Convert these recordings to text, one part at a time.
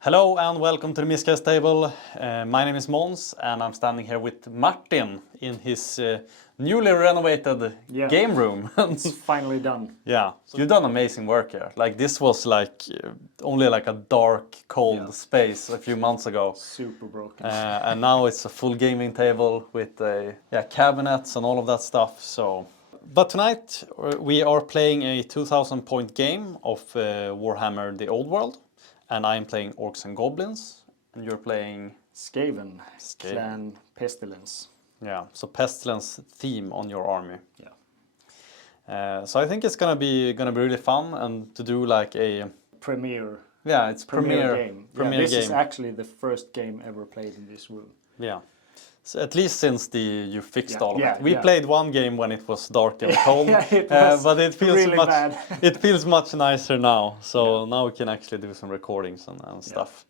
Hello and welcome to the Miscast table. My name is Måns and I'm standing here with Martin in his newly renovated game room. It's finally done. Yeah, you've done amazing work here. Like this was like only like a dark, cold space a few months ago. Super broken. And now it's a full gaming table with cabinets and all of that stuff. But tonight we are playing a 2000 point game of Warhammer the Old World. And I'm playing Orcs and Goblins, and you're playing... Skaven. Clan Pestilence. Yeah, so Pestilence theme on your army. Yeah. So I think it's gonna be really fun, and to do like a... Premiere. Yeah, it's premiere game. This is actually the first game ever played in this room. Yeah. So at least since you fixed all of it. We Yeah. played one game when it was dark and cold, but it feels really much bad. it feels much nicer now. So now we can actually do some recordings and stuff.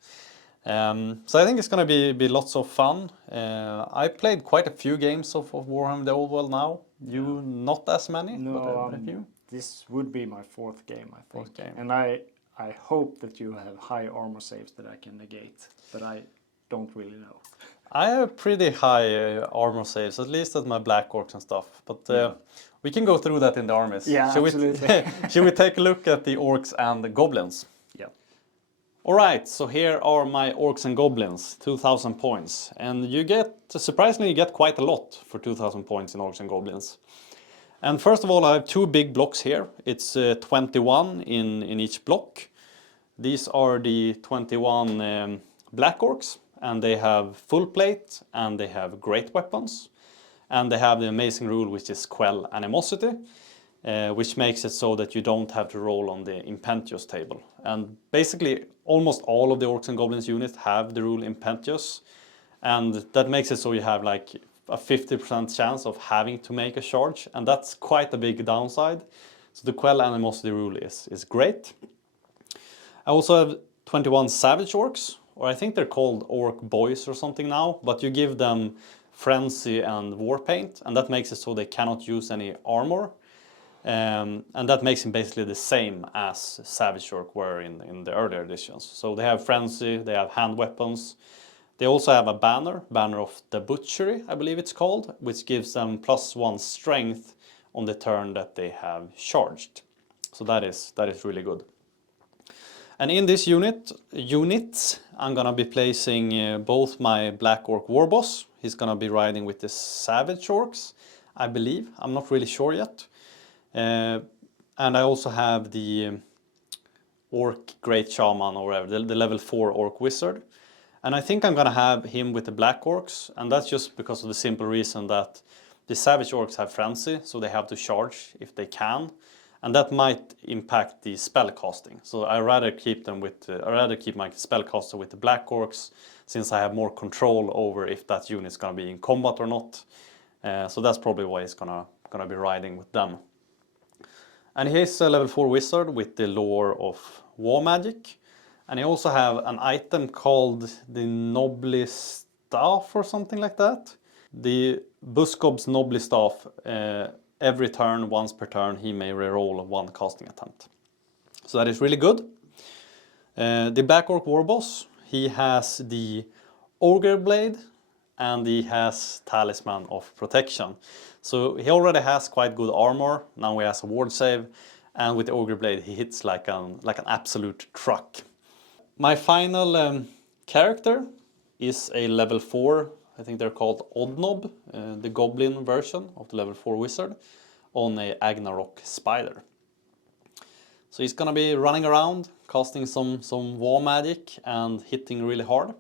So I think it's gonna be lots of fun. I played quite a few games of Warhammer the Old World now. You not as many, but a few. This would be my fourth game, I think. Fourth game. And I hope that you have high armor saves that I can negate, but I don't really know. I have pretty high armor saves, at least at my black orcs and stuff. But we can go through that in the armies. Yeah, absolutely. Should we take a look at the orcs and the goblins? Yeah. Alright, so here are my orcs and goblins, 2000 points. And you get, surprisingly, you get quite a lot for 2000 points in orcs and goblins. And first of all, I have two big blocks here. It's 21 in each block. These are the 21 black orcs. And they have full plate, and they have great weapons, and they have the amazing rule which is quell animosity, which makes it so that you don't have to roll on the impetuous table. And basically almost all of the orcs and goblins units have the rule impetuous, and that makes it so you have like a 50% chance of having to make a charge, and that's quite a big downside. So the quell animosity rule is great. I also have 21 savage orcs, or I think they're called orc boys or something now, but you give them frenzy and war paint, and that makes it so they cannot use any armor, and that makes them basically the same as savage orc were in the earlier editions. So they have frenzy, they have hand weapons, they also have a banner of the butchery, I believe it's called, which gives them +1 strength on the turn that they have charged. So that is really good. And in this unit, I'm gonna be placing both my Black Orc Warboss. He's gonna be riding with the Savage Orcs, I believe. I'm not really sure yet. And I also have the Orc Great Shaman, or whatever, the level 4 Orc Wizard. And I think I'm gonna have him with the Black Orcs, and that's just because of the simple reason that the Savage Orcs have Frenzy, so they have to charge if they can. And that might impact the spell casting. So I rather keep them with I rather keep my spellcaster with the black orcs, since I have more control over if that unit's gonna be in combat or not. So that's probably why he's gonna be riding with them. And he's a level 4 wizard with the lore of war magic, and he also have an item called the Nobly Staff or something like that. The Buskob's Nobly Staff. Every turn, once per turn, he may reroll 1 casting attempt. So that is really good. The Black Orc Warboss, he has the Ogre Blade, and he has Talisman of Protection. So he already has quite good armor. Now he has a ward save, and with the Ogre Blade he hits like an absolute truck. My final character is a level 4. I think they're called Oddnob, the Goblin version of the level 4 wizard, on a Agnarok spider. So he's gonna be running around, casting some war magic and hitting really hard.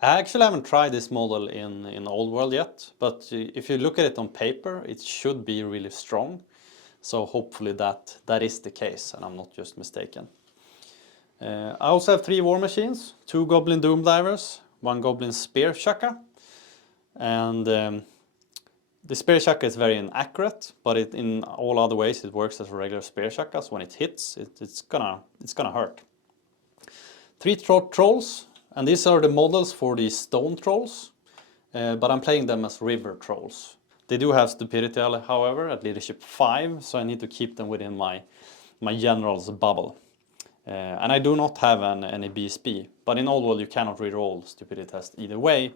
I actually haven't tried this model in Old World yet, but if you look at it on paper, it should be really strong. So hopefully that is the case, and I'm not just mistaken. I also have 3 war machines, 2 Goblin Doom Divers, 1 Goblin Spear Shaka. And the Spear Shaka is very inaccurate, but in all other ways it works as a regular Spear Shaka, so when it hits, it's gonna hurt. 3 Trolls, and these are the models for the Stone Trolls, but I'm playing them as River Trolls. They do have Stupidity, however, at Leadership 5, so I need to keep them within my General's bubble. And I do not have any BSB, but in Old World you cannot reroll stupidity test either way,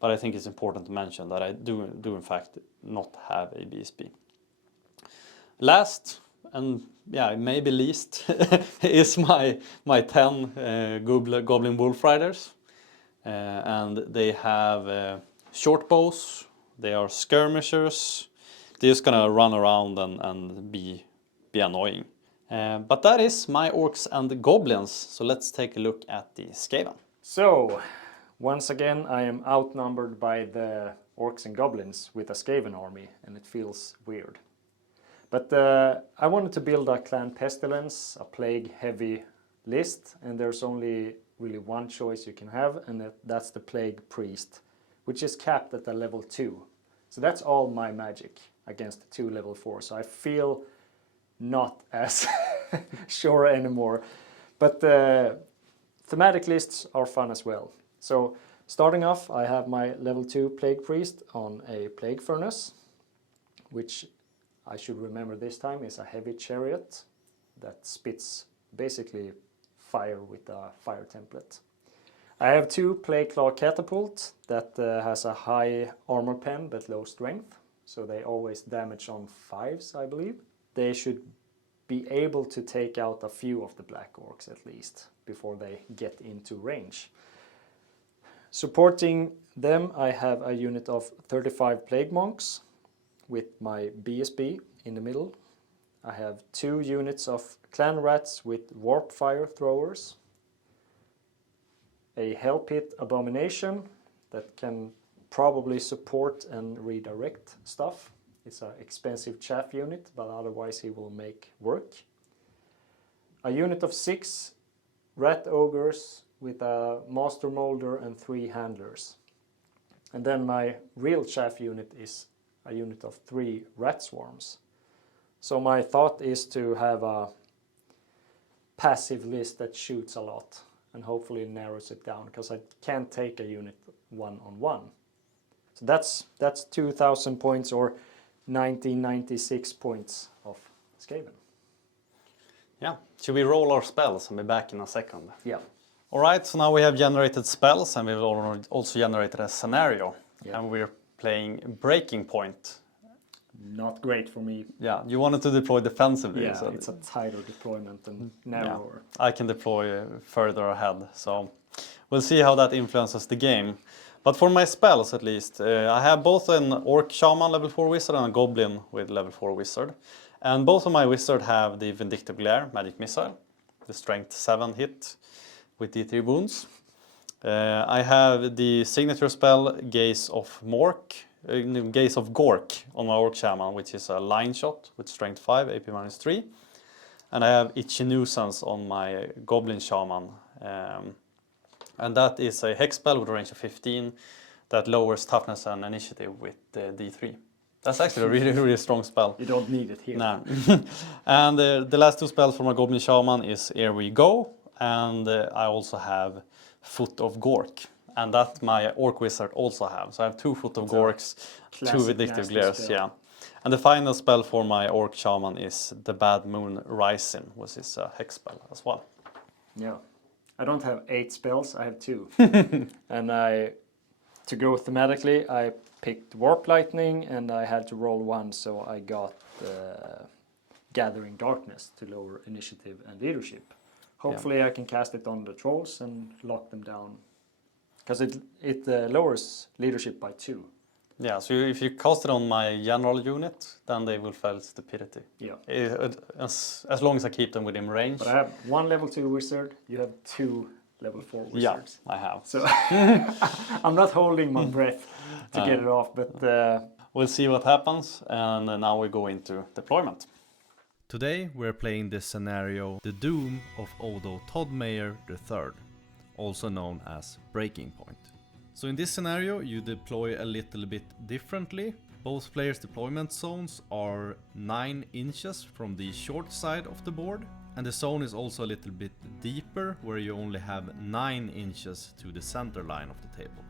but I think it's important to mention that I do in fact not have a BSB. Last, and yeah, maybe least, is my 10 Goblin Wolf Riders. And they have short bows, they are skirmishers, they're just gonna run around and be annoying. But that is my Orcs and Goblins, so let's take a look at the Skaven. So, once again I am outnumbered by the Orcs and Goblins with a Skaven army, and it feels weird. But I wanted to build a Clan Pestilence, a plague heavy list, and there's only really one choice you can have, and that's the Plague Priest, which is capped at a level 2. So that's all my magic against 2 level 4, so I feel not as sure anymore. But thematic lists are fun as well. So starting off, I have my level 2 Plague Priest on a Plague Furnace, which I should remember this time is a heavy chariot that spits basically fire with a fire template. I have 2 Plague Claw Catapult that has a high armor pen but low strength, so they always damage on 5s, I believe. They should be able to take out a few of the Black Orcs at least before they get into range. Supporting them, I have a unit of 35 Plague Monks with my BSB in the middle. I have 2 units of Clan Rats with Warp Fire Throwers, a Hell Pit Abomination that can probably support and redirect stuff. It's an expensive chaff unit, but otherwise he will make work. A unit of 6 Rat Ogres with a Master Molder and 3 Handlers. And then my real chaff unit is a unit of 3 Rat Swarms. So my thought is to have a passive list that shoots a lot and hopefully narrows it down, because I can't take a unit 1-on-1. So that's 2,000 points or 1996 points of Skaven. Yeah, should we roll our spells and be back in a second? Yeah. Alright, so now we have generated spells and we've also generated a scenario. Yeah. And we're playing Breaking Point. Not great for me. Yeah, you wanted to deploy defensively. Yeah, so it's a tighter deployment and narrower. Yeah, I can deploy further ahead, so we'll see how that influences the game. But for my spells at least, I have both an Orc Shaman level 4 wizard and a Goblin with level 4 wizard. And both of my wizards have the Vindictive Glare Magic Missile, the strength 7 hit with D3 wounds. I have the signature spell Gaze of Gork on my Orc Shaman, which is a line shot with strength 5, AP -3. And I have Itchy Nuisance on my Goblin Shaman. And that is a hex spell with a range of 15 that lowers toughness and initiative with D3. That's actually a really, really strong spell. You don't need it here. No. And the last 2 spells for my Goblin Shaman is Here We Go, and I also have Foot of Gork. And that my Orc Wizard also have. So I have 2 Foot of Gorks, 2 Vindictive Glares, yeah. And the final spell for my Orc Shaman is the Bad Moon Rising, which is a hex spell as well. Yeah. I don't have 8 spells, I have 2. And to go thematically, I picked Warp Lightning and I had to roll 1, so I got Gathering Darkness to lower initiative and leadership. Hopefully I can cast it on the trolls and lock them down, because it lowers leadership by 2. Yeah, so if you cast it on my general unit, then they will fail stupidity. Yeah. As long as I keep them within range. But I have 1 level 2 wizard, you have 2 level 4 wizards. Yeah, I have. So I'm not holding my breath to get it off, but we'll see what happens, and now we go into deployment. Today we're playing this scenario, The Doom of Odo Todmayer III, also known as Breaking Point. So in this scenario you deploy a little bit differently. Both players' deployment zones are 9 inches from the short side of the board, and the zone is also a little bit deeper, where you only have 9 inches to the center line of the table.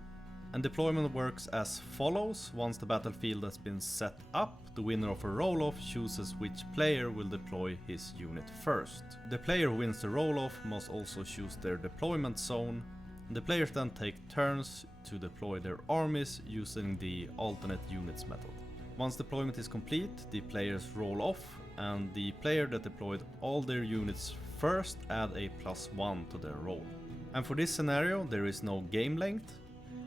And deployment works as follows. Once the battlefield has been set up, the winner of a roll-off chooses which player will deploy his unit first. The player who wins the roll-off must also choose their deployment zone. The players then take turns to deploy their armies using the alternate units method. Once deployment is complete, the players roll off, and the player that deployed all their units first add a +1 to their roll. And for this scenario there is no game length.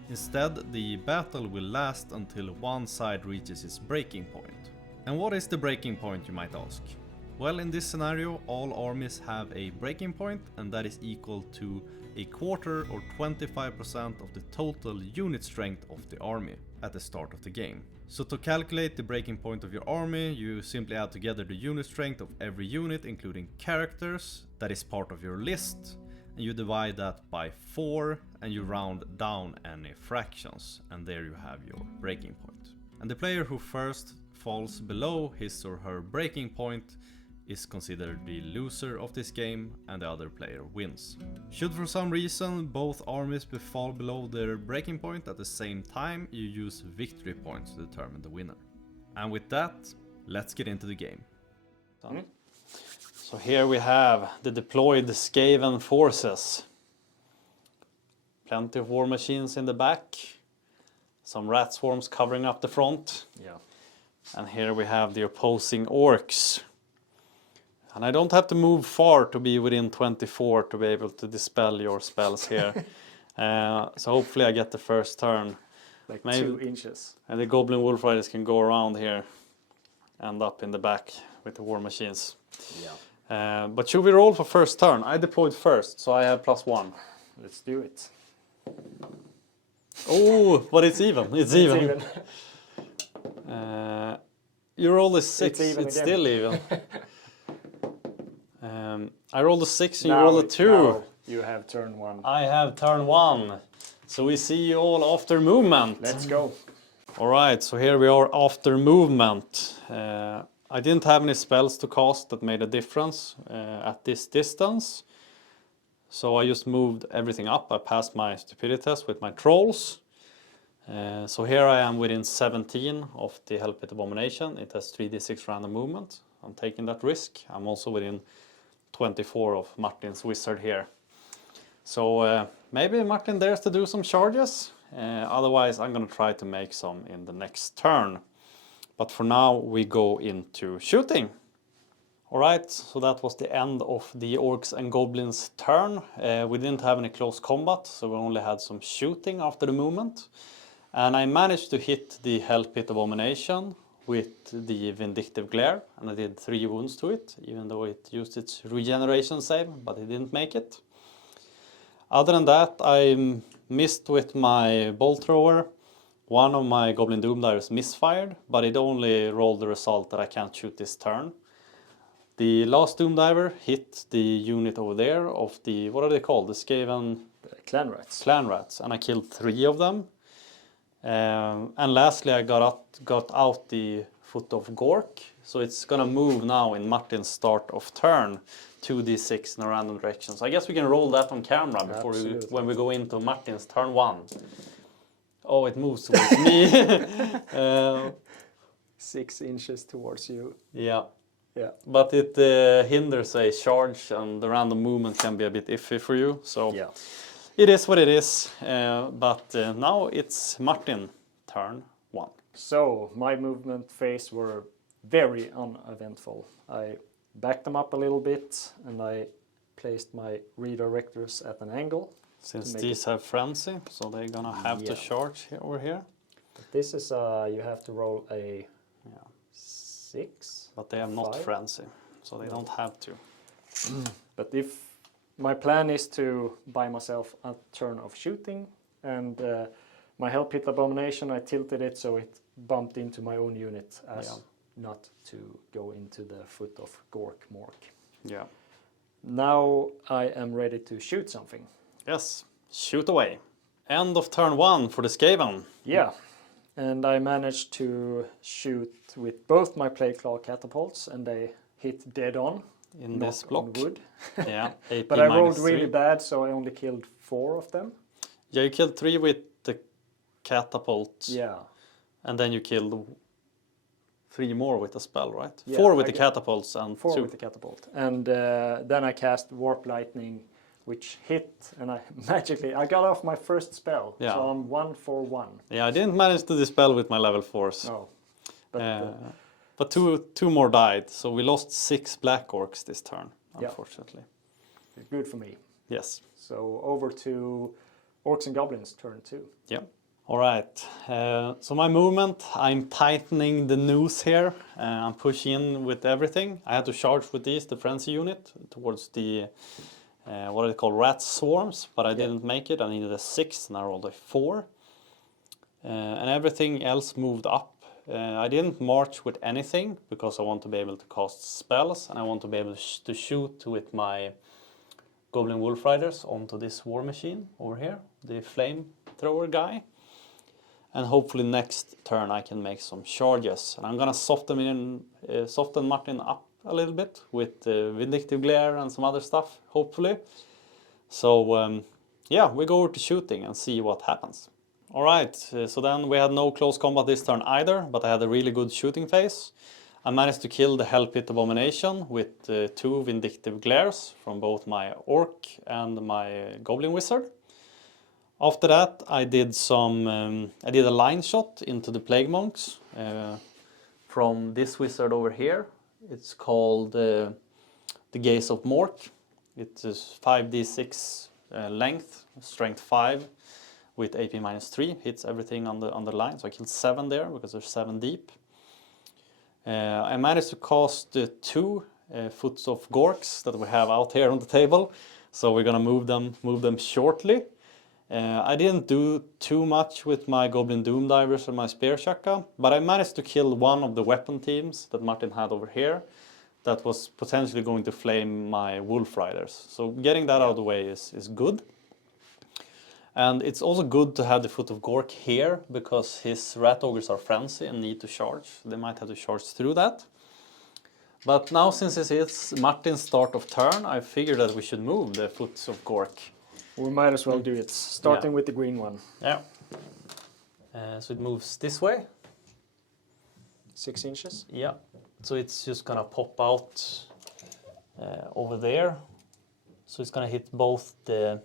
Instead, the battle will last until one side reaches its breaking point. And what is the breaking point, you might ask? Well, in this scenario all armies have a breaking point, and that is equal to a quarter or 25% of the total unit strength of the army at the start of the game. So to calculate the breaking point of your army, you simply add together the unit strength of every unit, including characters, that is part of your list, and you divide that by 4, and you round down any fractions, and there you have your breaking point. And the player who first falls below his or her breaking point is considered the loser of this game, and the other player wins. Should for some reason both armies fall below their breaking point at the same time, you use victory points to determine the winner. And with that, let's get into the game. So here we have the deployed Skaven forces. Plenty of war machines in the back, some rat swarms covering up the front. Yeah. And here we have the opposing orcs. And I don't have to move far to be within 24 to be able to dispel your spells here. So hopefully I get the first turn. Like Maybe. 2 inches. And the Goblin Wolf Riders can go around here. End up in the back with the war machines. Yeah. But should we roll for first turn? I deployed first, so I have +1. Let's do it. Oh, but it's even. It's even. You roll a 6, it's still even. I rolled a 6 and you roll a 2. Now you have turn 1. I have turn 1. So we see you all after movement. Let's go. Alright, so here we are after movement. I didn't have any spells to cast that made a difference at this distance. So I just moved everything up. I passed my stupidity test with my trolls. So here I am within 17 of the Hellpit Abomination. It has 3d6 random movement. I'm taking that risk. I'm also within 24 of Martin's wizard here. So maybe Martin dares to do some charges. Otherwise I'm going to try to make some in the next turn. But for now we go into shooting. Alright, so that was the end of the Orcs and Goblins turn. We didn't have any close combat, so we only had some shooting after the movement. And I managed to hit the Hellpit Abomination with the Vindictive Glare, and I did 3 wounds to it, even though it used its regeneration save, but it didn't make it. Other than that, I missed with my bolt thrower. One of my Goblin Doomdivers misfired, but it only rolled the result that I can't shoot this turn. The last Doomdiver hit the unit over there of the, what are they called? The Skaven... Clan Rats. Clan Rats, and I killed 3 of them. And lastly I got out the Foot of Gork, so it's gonna move now in Martin's start of turn 2d6 in a random direction. So I guess we can roll that on camera before when we go into Martin's turn 1. Oh, it moves towards me. 6 inches towards you. Yeah. Yeah. But it hinders a charge, and the random movement can be a bit iffy for you. So Yeah. it is what it is. But now it's Martin, turn 1. So my movement phase were very uneventful. I backed them up a little bit and I placed my redirectors at an angle. Since these have frenzy, so they're gonna have to charge over here. But this is you have to roll a 6. But they have not 5. frenzy, so they don't have to. But if my plan is to buy myself a turn of shooting, and my Hellpit Abomination, I tilted it so it bumped into my own unit as not to go into the Foot of Gork Mork. Yeah. Now I am ready to shoot something. Yes, shoot away. End of turn 1 for the Skaven. Yeah, and I managed to shoot with both my Plague Claw catapults, and they hit dead on. In this block. On wood. Yeah, AP But I rolled -3. really bad, so I only killed 4 of them. Yeah, you killed 3 with the catapult. Yeah. And then you killed 3 more with the spell, right? Yeah, 4 with I the get- catapults and 4 2. with the catapult. And then I cast Warp Lightning, which hit, and I magically I got off my first spell. Yeah. So I'm 1 for 1. Yeah, I didn't manage to dispel with my level 4s. No. But But two more died, so we lost 6 black orcs this turn, Yeah. unfortunately. good for me. Yes. So over to Orcs and Goblins, turn 2. Yeah. All right. So my movement, I'm tightening the noose here. I'm pushing in with everything. I had to charge with these, the frenzy unit, towards the what are they called, rat swarms, but I didn't make it. I needed a 6 and I rolled a 4. And everything else moved up. I didn't march with anything because I want to be able to cast spells and I want to be able to shoot with my Goblin Wolf Riders onto this war machine over here, the flamethrower guy. And hopefully next turn I can make some charges. And I'm gonna soften Martin up a little bit with Vindictive Glare and some other stuff, hopefully. So yeah, we go over to shooting and see what happens. Alright, so then we had no close combat this turn either, but I had a really good shooting phase. I managed to kill the Hell Pit Abomination with 2 Vindictive Glares from both my Orc and my Goblin Wizard. After that, I did a line shot into the Plague Monks from this wizard over here. It's called the Gaze of Mork. It is 5d6 length, strength 5 with AP -3. Hits everything on the line, so I killed 7 there because there's 7 deep. I managed to cast 2 Foots of Gorks that we have out here on the table, so we're gonna move them shortly. I didn't do too much with my Goblin Doom Divers or my Spear Shaka, but I managed to kill one of the weapon teams that Martin had over here that was potentially going to flame my Wolf Riders. So getting that out of the way is good. And it's also good to have the Foot of Gork here because his Rat Ogres are frenzy and need to charge. They might have to charge through that. But now since it's Martin's start of turn, I figured that we should move the Foots of Gork. We might as well do it, starting with the green one. Yeah. So it moves this way. 6 inches. Yeah. So it's just gonna pop out over there. So it's gonna hit both the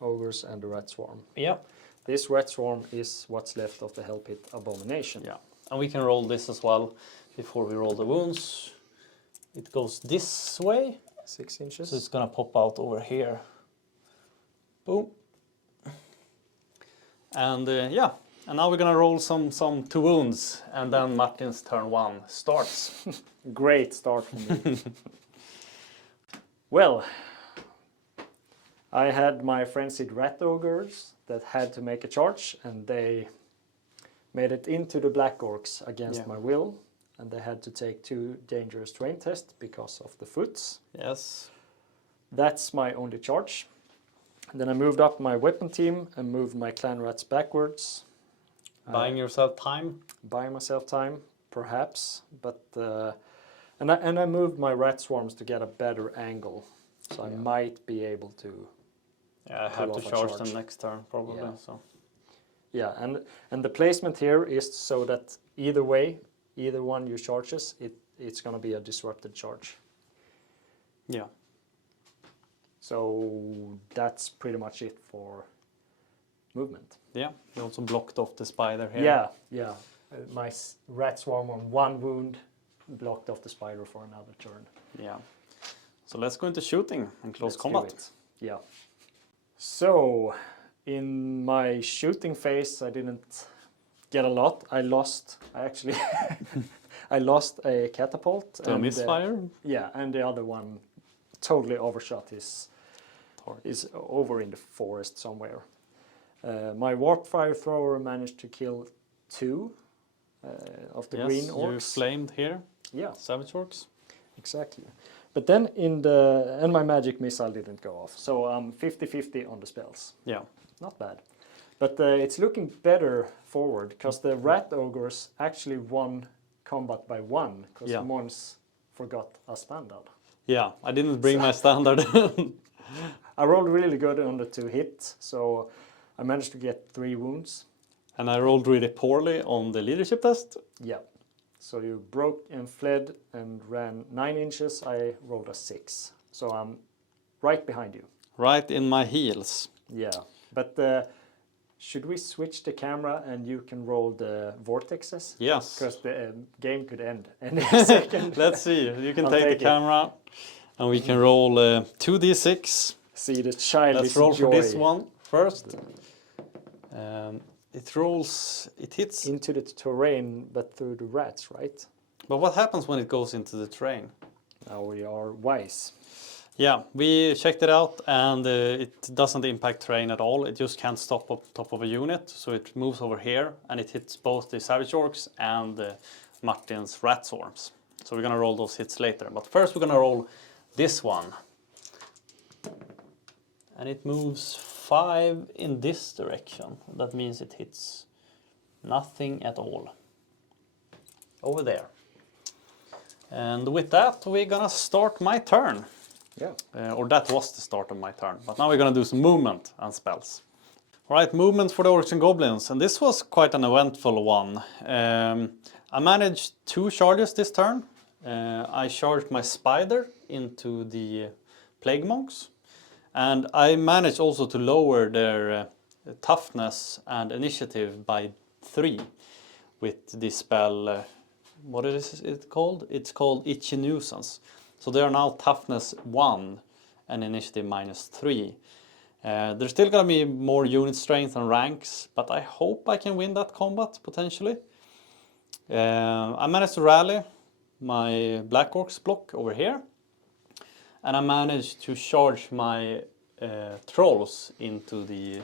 Ogres and the Rat Swarm. Yeah. This Rat Swarm is what's left of the Hell Pit Abomination. Yeah. And we can roll this as well before we roll the wounds. It goes this way. 6 inches. So it's gonna pop out over here. Boom. And yeah. And now we're gonna roll some 2 wounds, and then Martin's turn 1 starts. Great start for me. Well, I had my frenzied rat ogres that had to make a charge, and they made it into the black orcs against my will, and they had to take 2 dangerous terrain tests because of the foots. Yes. That's my only charge. And then I moved up my weapon team and moved my clan rats backwards. Buying yourself time. Buying myself time, perhaps, but and I moved my rat swarms to get a better angle, so I might be able to. Yeah, I have to charge them next turn probably. Yeah. So. Yeah, and the placement here is so that either way, either one you charges, it's going to be a disrupted charge. Yeah. So that's pretty much it for movement. Yeah. You also blocked off the spider here. Yeah. My rat swarm on 1 wound blocked off the spider for another turn. Yeah. So let's go into shooting and close Let's combat. do it. Yeah. So in my shooting phase, I didn't get a lot. I actually I lost a catapult. To a misfire? Yeah, and the other one totally overshot is over in the forest somewhere. My warp fire thrower managed to kill 2 of the green orcs. You flamed here. Yeah, Savage orcs. exactly. But then and my magic missile didn't go off, so I'm 50-50 on the spells. Yeah. Not bad. But it's looking better forward because the rat ogres actually won combat by 1 because Mons forgot a standard. Yeah, I didn't bring my standard. I rolled really good on the 2 hits, so I managed to get 3 wounds. And I rolled really poorly on the leadership test. Yeah. So you broke and fled and ran 9 inches. I rolled a 6. So I'm right behind you. Right in my heels. Yeah. But should we switch the camera and you can roll the vortexes? Yes. Because the game could end any second. Let's see. You can I'll take take the it. camera and we can roll 2d6. See the childish Let's roll joy. for this one first. It hits. Into the terrain, but through the rats, right? But what happens when it goes into the terrain? Now we are wise. Yeah, we checked it out and it doesn't impact terrain at all. It just can't stop up top of a unit. So it moves over here and it hits both the Savage Orcs and Martin's Rat Swarms. So we're going to roll those hits later. But first we're going to roll this one. And it moves 5 in this direction. That means it hits nothing at all. Over there. And with that we're going to start my turn. Yeah. Or that was the start of my turn. But now we're going to do some movement and spells. Alright, movement for the Orcs and Goblins. And this was quite an eventful one. I managed 2 charges this turn. I charged my spider into the Plague Monks. And I managed also to lower their toughness and initiative by 3 with the spell. What is it called? It's called Itchy Nuisance. So they are now toughness 1 and initiative -3. There's still going to be more unit strength and ranks, but I hope I can win that combat potentially. I managed to rally my Black Orcs block over here. And I managed to charge my trolls into the,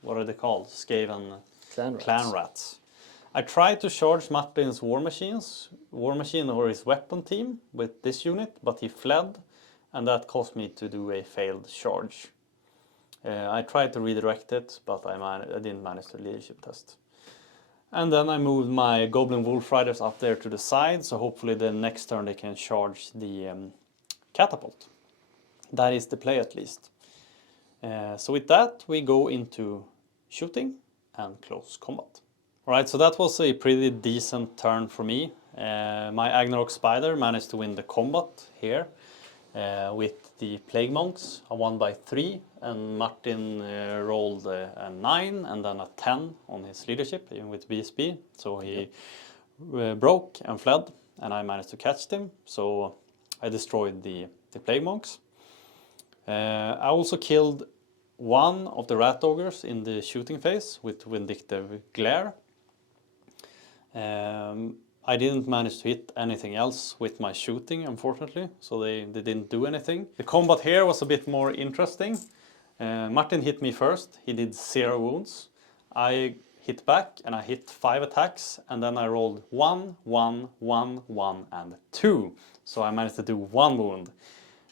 what are they called? Skaven clan rats. I tried to charge Martin's War Machine or his weapon team with this unit, but he fled, and that caused me to do a failed charge. I tried to redirect it, but I didn't manage the leadership test. And then I moved my Goblin Wolf Riders up there to the side, so hopefully the next turn they can charge the catapult. That is the play at least. So with that we go into shooting and close combat. Alright, so that was a pretty decent turn for me. My Agnarok Spider managed to win the combat here with the Plague Monks. I won by 3 and Martin rolled a 9 and then a 10 on his leadership, even with BSB. So he broke and fled and I managed to catch him. So I destroyed the Plague Monks. I also killed one of the Rat Ogres in the shooting phase with Vindictive Glare. I didn't manage to hit anything else with my shooting, unfortunately, so they didn't do anything. The combat here was a bit more interesting. Martin hit me first, he did 0 wounds. I hit back and I hit 5 attacks and then I rolled 1, 1, 1, 1 and 2. So I managed to do 1 wound.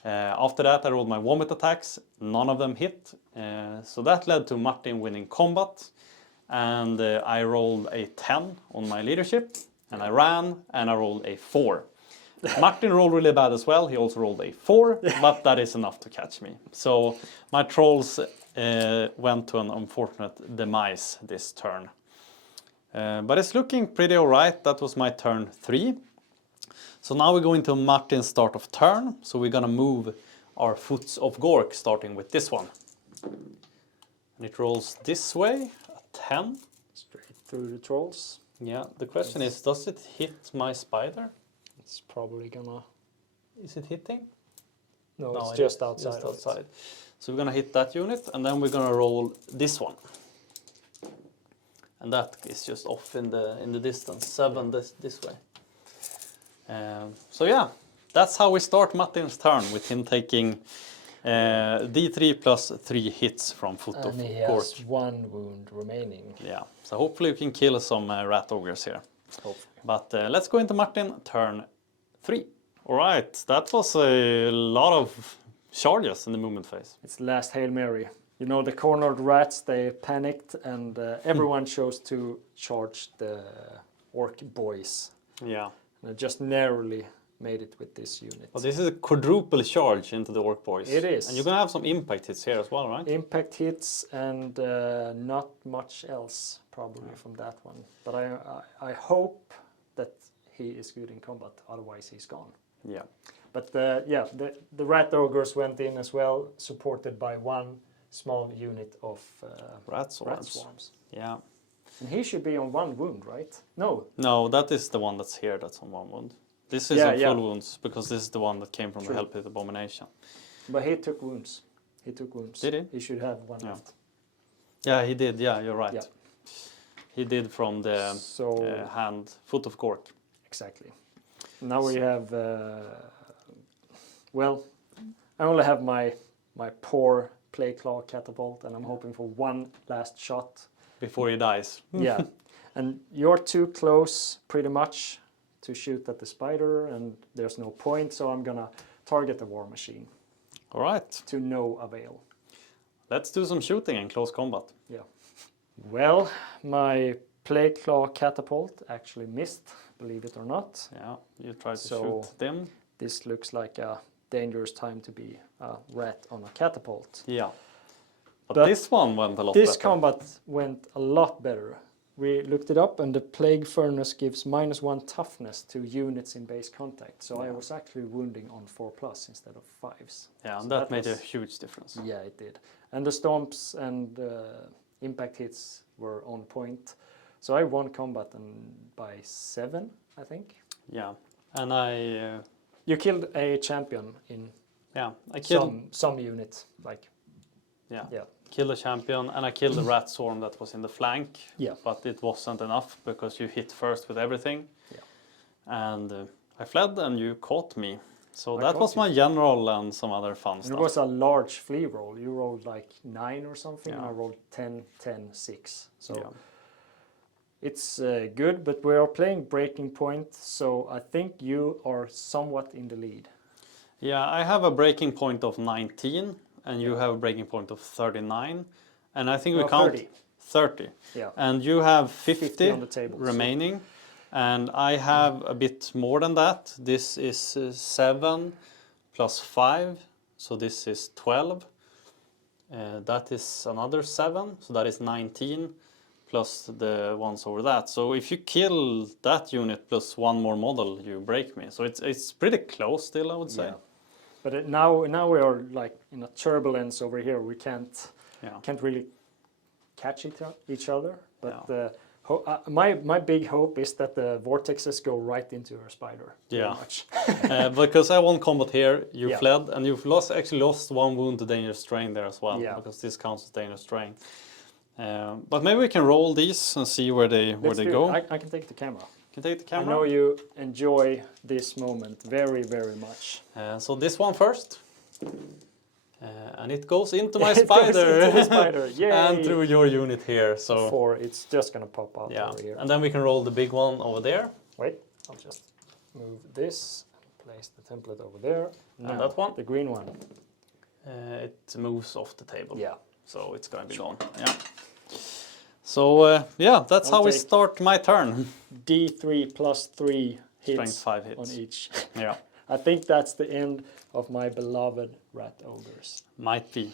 After that I rolled my vomit attacks, none of them hit. So that led to Martin winning combat. And I rolled a 10 on my leadership. And I ran and I rolled a 4. Martin rolled really bad as well, he also rolled a 4. But that is enough to catch me. So my trolls went to an unfortunate demise this turn. But it's looking pretty alright. That was my turn 3. So now we go into Martin's start of turn. So we're gonna move our Foots of Gork, starting with this one. And it rolls this way, a 10. Straight through the trolls. Yeah, the question is, does it hit my spider? It's probably gonna... Is it hitting? No, it's just outside. Just outside. So we're gonna hit that unit, and then we're gonna roll this one. And that is just off in the distance, 7 this way. So yeah, that's how we start Martin's turn, with him taking D3 plus 3 hits from Foot of And he Gork. has 1 wound remaining. Yeah, so hopefully we can kill some Rat Ogres here. Hopefully. But let's go into Martin, turn 3. Alright, that was a lot of charges in the movement phase. It's the last Hail Mary. You know, the cornered rats, they panicked and everyone chose to charge the orc boys. Yeah. And I just narrowly made it with this unit. Well, this is a quadruple charge into the orc boys. It is. And you're gonna have some impact hits here as well, right? Impact hits and not much else probably from that one. But I hope that he is good in combat. Otherwise, he's gone. Yeah. But the rat ogres went in as well, supported by one small unit of Rat swarms. rat swarms. Yeah. And he should be on 1 wound, right? No. No, that is the one that's here. That's on 1 wound. This is on full wounds because this is the one that came from the Hellpit Abomination. But he took wounds. Did he? He should have 1 left. Yeah, he did. Yeah, you're right. Yeah. He did from the hand, foot of cork. Exactly. Now we have. Well, I only have my poor Plague Claw catapult, and I'm hoping for 1 last shot. Before he dies. Yeah. And you're too close, pretty much, to shoot at the spider, and there's no point, so I'm gonna target the war machine. All right. To no avail. Let's do some shooting in close combat. Yeah. Well, my Plague Claw catapult actually missed, believe it or not. Yeah, you tried to shoot them. This looks like a dangerous time to be a rat on a catapult. Yeah. But this one went a lot better. This combat went a lot better. We looked it up, and the Plague Furnace gives -1 toughness to units in base contact. So I was actually wounding on 4+ instead of 5s. Yeah, and so that made a huge difference. Yeah, it did. And the stomps and impact hits were on point. So I won combat by 7, I think. Yeah, and I... You killed a champion in I killed some unit, like... Yeah. Killed a champion, and I killed the rat swarm that was in the flank. Yeah. But it wasn't enough because you hit first with everything. Yeah. And I fled, and you caught me. So that was my general and some other fun stuff. It was a large flea roll. You rolled like 9 or something, and I rolled 10, 10, 6. So it's good, but we are playing Breaking Point, so I think you are somewhat in the lead. Yeah, I have a breaking point of 19, and you have a breaking point of 39. And I think we count 30. Yeah. And you have 50 on the table, remaining. And I have a bit more than that. This is 7 plus 5, so this is 12. That is another 7, so that is 19, plus the ones over that. So if you kill that unit plus 1 more model, you break me. So it's pretty close still, I would say. Yeah. But now we are like in a turbulence over here. We can't really catch each other. But my big hope is that the vortexes go right into her spider. Yeah, because I won combat here, you fled, and you've actually lost 1 wound to dangerous strain there as well, because this counts as dangerous strain. But maybe we can roll these and see where they go. I can take the camera. Can take the camera. I know you enjoy this moment very, very much. So this one first. And it goes into my spider, into the spider. Yay. And through your unit here. So it's just gonna pop out over here. And then we can roll the big one over there. Wait, I'll just move this and place the template over there. And that one, the green one, it moves off the table. Yeah, so it's gonna be gone. Yeah. So that's how we start my turn. D3 plus 3 hits, Strength 5 hits on each. Yeah. I think that's the end of my beloved rat ogres. Might be.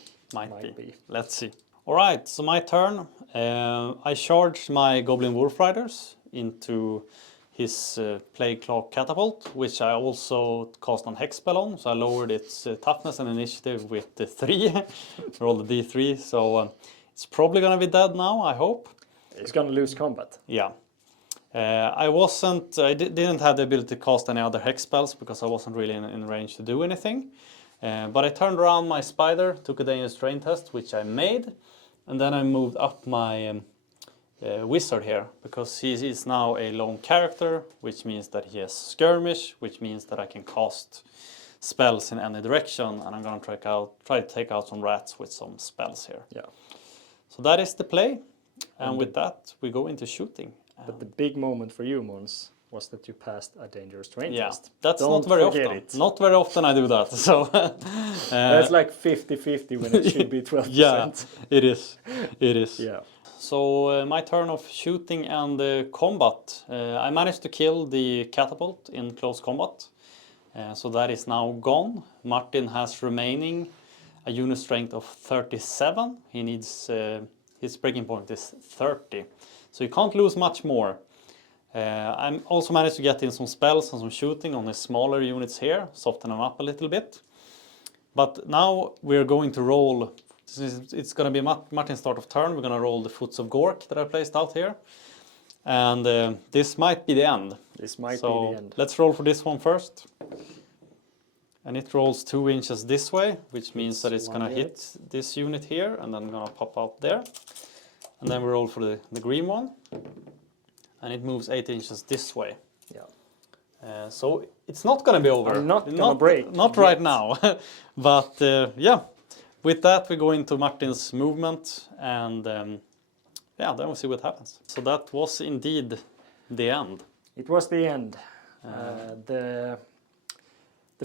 Let's see. All right, so my turn. I charged my Goblin Wolf Riders into his Plague Claw catapult, which I also cast on Hex Spell on. So I lowered its toughness and initiative with the 3. Rolled the D3, so it's probably going to be dead now, I hope. It's going to lose combat. Yeah. I didn't have the ability to cast any other hex spells because I wasn't really in range to do anything. But I turned around my spider, took a dangerous strain test, which I made, and then I moved up my wizard here because he is now a lone character, which means that he has skirmish, which means that I can cast spells in any direction, and I'm going to try to take out some rats with some spells here. Yeah. So that is the play, and with that we go into shooting. But the big moment for you, Måns, was that you passed a dangerous terrain test. That's not very often. Not very often I do that. So that's like 50-50 when it should be 12%. Yeah, it is. Yeah. So my turn of shooting and combat. I managed to kill the catapult in close combat. So that is now gone. Martin has remaining a unit strength of 37. He needs his breaking point is 30. So you can't lose much more. I also managed to get in some spells and some shooting on the smaller units here, soften them up a little bit. But now we're going to roll, it's going to be Martin's start of turn, we're going to roll the Foots of Gork that I placed out here. And this might be the end. This might be the end. Let's roll for this one first. And it rolls 2 inches this way, which means that it's going to hit this unit here, and then going to pop out there. And then we roll for the green one. And it moves 8 inches this way. Yeah. So it's not going to be over. I'm not going to break. Not right now. But yeah, with that we go into Martin's movement, and yeah, then we'll see what happens. So that was indeed the end. It was the end. The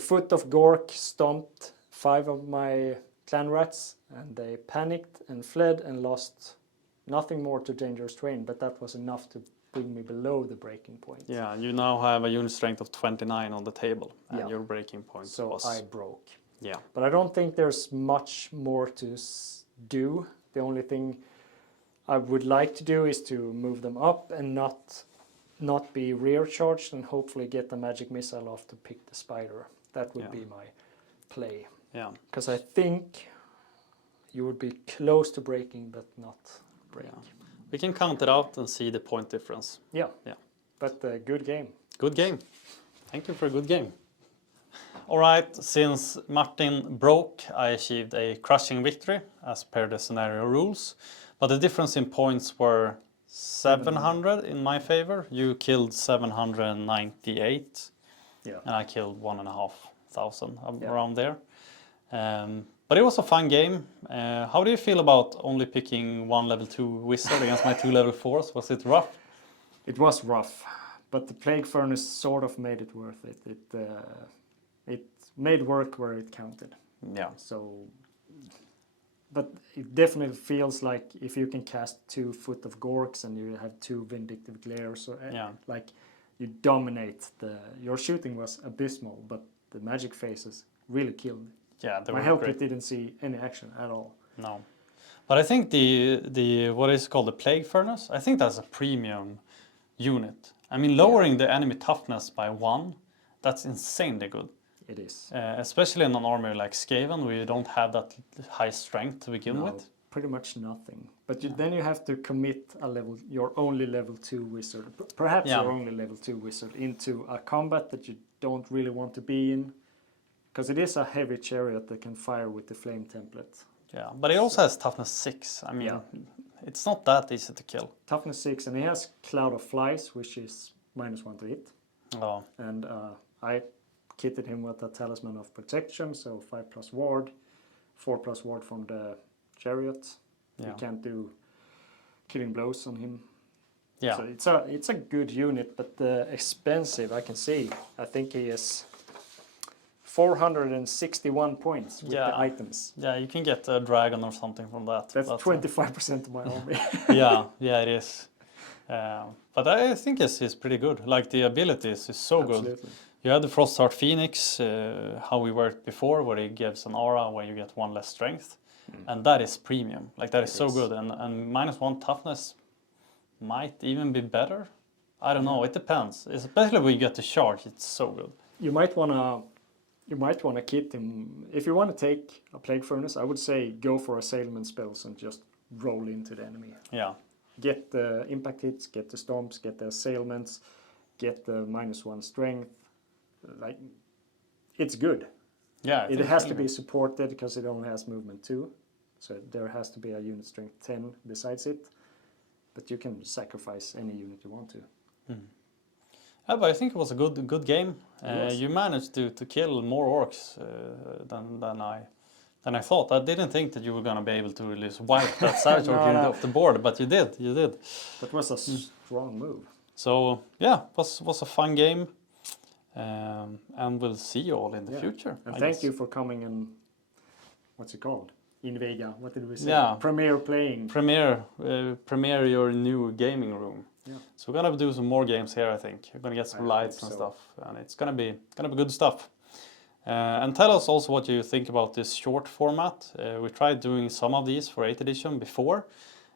Foot of Gork stomped 5 of my clan rats, and they panicked and fled and lost nothing more to dangerous terrain, but that was enough to bring me below the breaking point. Yeah, you now have a unit strength of 29 on the table, and Yeah. your breaking point So was... I broke. Yeah. But I don't think there's much more to do. The only thing I would like to do is to move them up and not be rear charged, and hopefully get the magic missile off to pick the spider. That would be my play. Yeah. Because I think you would be close to breaking, but not break. Yeah. We can count it out and see the point difference. Yeah. Yeah. But good game. Good game. Thank you for a good game. All right, since Martin broke, I achieved a crushing victory as per the scenario rules. But the difference in points were 700 in my favor. You killed 798. Yeah. And I killed 1,500 Yeah. around there. But it was a fun game. How do you feel about only picking one level 2 wizard against my 2 level 4s? Was it rough? It was rough, but the Plague Furnace sort of made it worth it. It made work where it counted. Yeah. So, but it definitely feels like if you can cast 2 Foot of Gorks and you have 2 Vindictive Glares, so Yeah. like you dominate your shooting was abysmal, but the magic phases really killed. Yeah, they My were Hell great. Pit didn't see any action at all. No. But I think the what is called the Plague Furnace, I think that's a premium unit. I mean, lowering the enemy toughness by 1, that's insanely good. It is. Especially in an army like Skaven, where you don't have that high strength to begin No, with. pretty much nothing. But then you have to commit your only level 2 wizard, perhaps Yeah. your only level 2 wizard, into a combat that you don't really want to be in. Because it is a heavy chariot that can fire with the flame template. Yeah, but it also has toughness 6. I mean, Yeah. it's not that easy to kill. Toughness 6, and he has Cloud of Flies, which is -1 to hit. Oh, And I kitted him with a Talisman of Protection, so 5+ ward, 4+ ward from the chariot. yeah. You can't do killing blows on him. Yeah. So it's a good unit, but expensive. I can see. I think he is 461 points with Yeah. the items. Yeah, you can get a dragon or something from that. That's but, 25% of my army. yeah, it is. But I think it's pretty good. Like the abilities is so good. Absolutely. You had the Frostheart Phoenix, how we worked before, where it gives an aura where you get 1 less strength. And that is premium. Like that is so good. And -1 toughness might even be better. I don't know. It depends. Especially when you get to charge, it's so good. You might wanna kit him if you want to take a Plague Furnace. I would say go for Assailment spells and just roll into the enemy. Yeah. Get the impact hits, get the stomps, get the assailments, get the -1 strength. Like, it's good. Yeah. I It think has it's to really be supported because it only has movement 2. So there has to be a unit strength 10 besides it. But you can sacrifice any unit you want to. good. Yeah, but I think it was a good game. Yes. You managed to kill more orcs than I thought. I didn't think that you were going to be able to really wipe that Savage Orc unit off the board, but you did. That was a strong move. So yeah, was a fun game. And we'll see you all in the future. And I thank guess. you for coming and what's it called? In Vega. What did we say? Yeah. Premiere playing. Premiere your new gaming room. Yeah. So we're gonna do some more games here. I think we're gonna get some I lights hope and so. stuff, and it's gonna be good stuff. And tell us also what you think about this short format. We tried doing some of these for 8th edition before,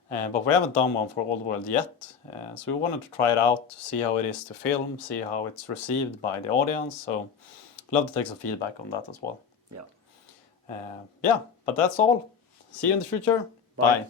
But we haven't done one for Old World yet, so we wanted to try it out, see how it is to film, see how it's received by the audience. So I'd love to take some feedback on that as well. Yeah. Yeah, but that's all. See you in the future. Bye. Bye.